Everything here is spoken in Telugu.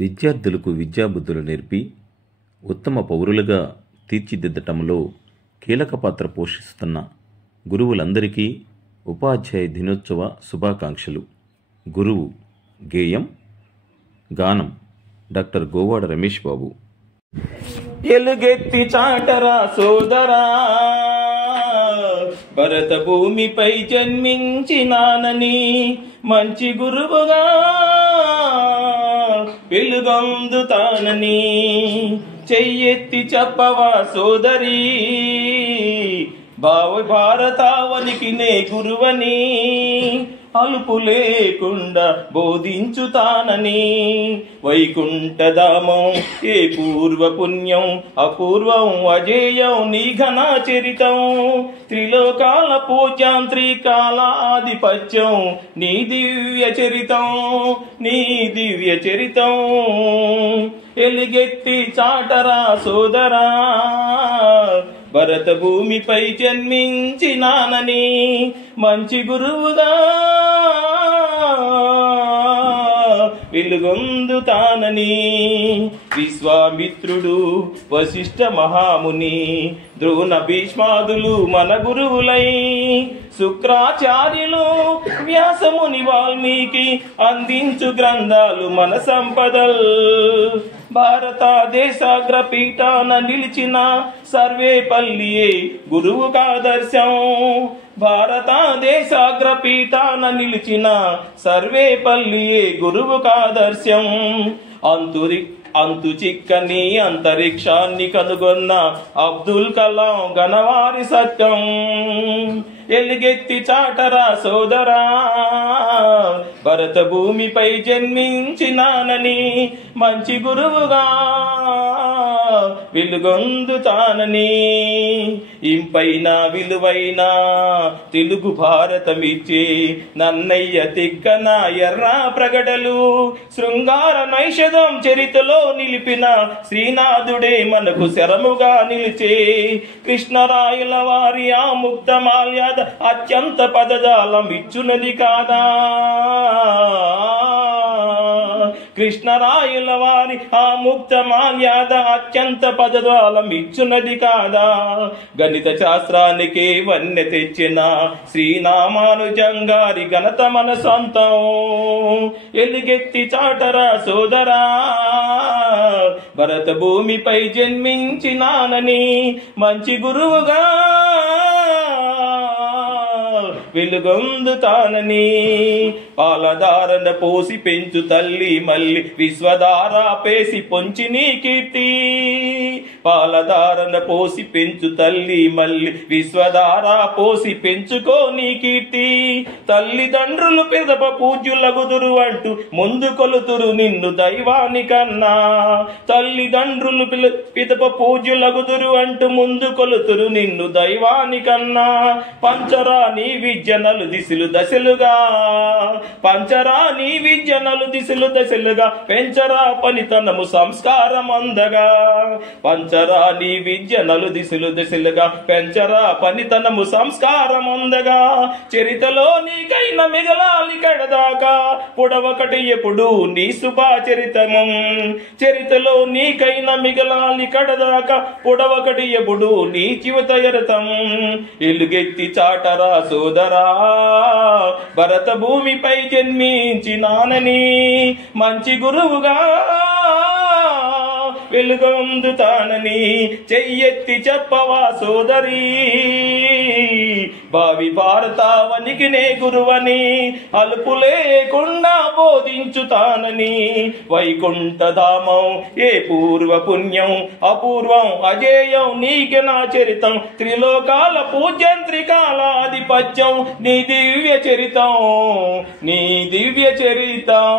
విద్యార్థులకు విద్యాబుద్ధులు నేర్పి ఉత్తమ పౌరులుగా తీర్చిదిద్దటంలో కీలక పాత్ర పోషిస్తున్న గురువులందరికీ ఉపాధ్యాయ దినోత్సవ శుభాకాంక్షలు. గురువు గేయం గానం డాక్టర్ గోవాడ రమేష్ బాబు. ఎలుగెత్తి చాటరా సోదరా, భరత భూమిపై జన్మించినానని మంచి గురువుగా వెలుగొందుతానని చెయ్యెత్తి చెప్పవా సోదరి, భారతావనికి నే గురువని అలుపు లేకుండా బోధించుతానని. వైకుంఠధామం ఏ పూర్వ పుణ్యం, అపూర్వం అజేయం నీ ఘన చరితం. త్రిలోకాల పూజ్యం, త్రికాల ఆధిపత్యం నీ దివ్య చరితం, నీ దివ్య చరితం. ఎలుగెత్తి చాటరా సోదరా, భరత భూమిపై జన్మించినానని మంచి గురువుగా వెలుగొందుతానని. విశ్వామిత్రుడు, వశిష్ఠ మహాముని, ద్రోణ భీష్మాదులు మన గురువులై, శుక్రాచార్యులు, వ్యాసముని, వాల్మీకి అందించు గ్రంథాలు మన సంపదల్. భారతదేశాగ్ర పీఠాన నిలిచిన సర్వేపల్లియే గురువుకాదర్శం. భారతదేశాగ్ర పీఠాన నిలిచిన సర్వేపల్లియే గురువుకాదర్శం. అంతు చిక్కని అంతరిక్షాన్ని కనుగొన్న అబ్దుల్ కలాం గణవారి సత్యం. ఎలుగెత్తి చాటరా సోదరా, భరత భూమిపై జన్మించినానని మంచి గురువుగా వెలుగొందుతానని. ఇంపైన విలువైన తెలుగు భారతమిచ్చే నన్నయ్య తిక్కన ఎర్ర ప్రగడలు, శృంగార నైషధం చరితలో నిలిపిన శ్రీనాథుడే మనకు శరముగా నిలిచే. కృష్ణరాయుల వారి ఆ ముక్త మాల్యాద అత్యంత పదజాలం ఇచ్చునది కాదా. కృష్ణరాయుల వారి ఆ ముక్త మాల్యాద అత్యంత పదజాలం ఇచ్చునది కాదా. గణిత శాస్త్రానికి వన్నె తెచ్చిన శ్రీరామానుజంగారి ఘనత మన సొంతం. ఎలుగెత్తి చాటరా సోదరా, భరత భూమిపై జన్మించినానని మంచి గురువుగా వెలుగొందుతానని. పాలధారన పోసి పెంచు తల్లి మల్లి, విశ్వధార పేసి పొంచి నీ కీర్తి. పాలధారన పోసి పెంచు తల్లి మల్లి, విశ్వధార పోసి పెంచుకో నీ కీర్తి. తల్లిదండ్రులు పిదప పూజ్యులగుదురు అంటూ ముందు కొలుతురు నిన్ను దైవానికన్నా. తల్లిదండ్రులు పిదప పూజ్యులగుదురు అంటూ ముందు కొలుతురు నిన్ను దైవానికన్నా. పంచరా నీ విద్యనలు దిశలు దశలుగా, పంచరా నీ విద్యనలు దిశలు దశలుగా, పెంచరా పనితనము సంస్కారం అందగా. పంచరా నీ విద్యనలు దిశలు దశలుగా, పెంచరా పనితనము సంస్కారం అందగా. చరితలో నీకైనా మిగలాలి కడదాకా, పొడవకటి ఎప్పుడు నీ శుభాచరితమం. చరితలో నీకైనా మిగలాలి కడదాకా, పొడవకటి ఎప్పుడు నీ జీవితయరతం. ఎలుగెత్తి చాటరా సోదరా, భరత భూమిపై జన్మించినానని మంచి గురువుగా వెలుగొందుతానని చెయ్యెత్తి చెప్పవా సోదరి, భావి భారతావనికి నే గురువని అలుపు లేకుండా బోధించుతానని. వైకుంఠధామం ఏ పూర్వ పుణ్యం, అపూర్వం అజేయం నీకు నా చరితం. త్రిలోకాల పూజ్యం, త్రికాల ఆధిపత్యం నీ దివ్య చరితం, నీ దివ్య చరితం.